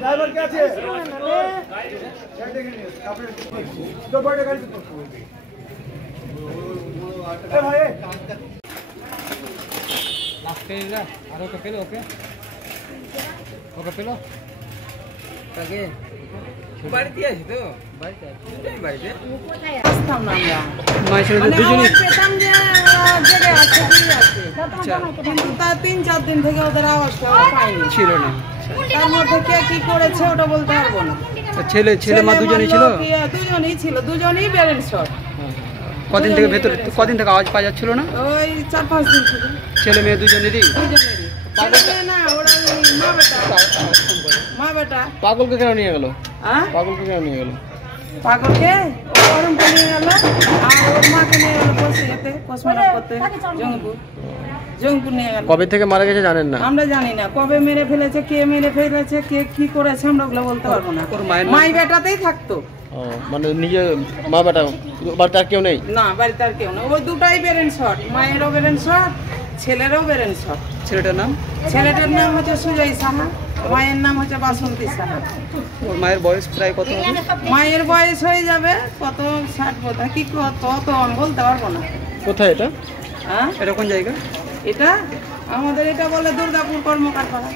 driver क्या है तो बड़े गाड़ी ए भाई लास्ट पेला আর ওকে পেলো ওকে পেলো কাকে বাড়িতে আছে তো বাড়িতে কোথায় আসতাম না আমরা মাই ছিল দুজনই পেতাম যে জেগে আছে কি আছে কিন্তু তা 3-4 দিন থেকে ওদের আওয়াজটা পাইনি ছিল না তার মধ্যে কে কি করেছে ওটা বলতে পারবো না ছেলে মা দুজনই ছিল দুজনই ছিল দুজনই ব্যালেন্স শট কদিন থেকে ভেতরে কদিন থেকে আওয়াজ পাওয়া যাচ্ছিল না ওই 4-5 দিন থেকে ছেলে মেয়ে দুজনেরই না ওরা মা বেটা পাগলকে কেন নিয়ে গেল পাগলকে কেন নিয়ে গেল পাগলকে ওরমকে নিয়ে গেল আর ওর মাকে নিয়ে গেল বসিয়েতে পোস্টমর্টম করতে জঙ্গপুর নিয়ে গেল কবে থেকে মারা গেছে জানেন না আমরা জানি না কবে মেরে ফেলেছে কে মেরে ফেলেছে কে কি করেছে আমরা ওগুলো বলতে পারবো না মাই বেটাতেই থাকতো মানে নিজে মা বেটা বাড়িতে আর কেউ নেই না বাড়িতে আর কেউ নেই ওই দুটাই ব্রেন শট মায়েরও ব্রেন শট ছেলেরও ব্রেন শট ছেলেটার নাম হচ্ছে সুজয় সাহা মায়ের নাম হচ্ছে বাসন্তী সাহা ওর মায়ের বয়স প্রায় কত মায়ের বয়স হয়ে যাবে কত 60 বোধ কি কত তো আমি বলতে পারবো না কোথায় এটা এটা কোন জায়গা এটা আমাদের এটা বলে দুর্গাপুর কর্মকার পাড়া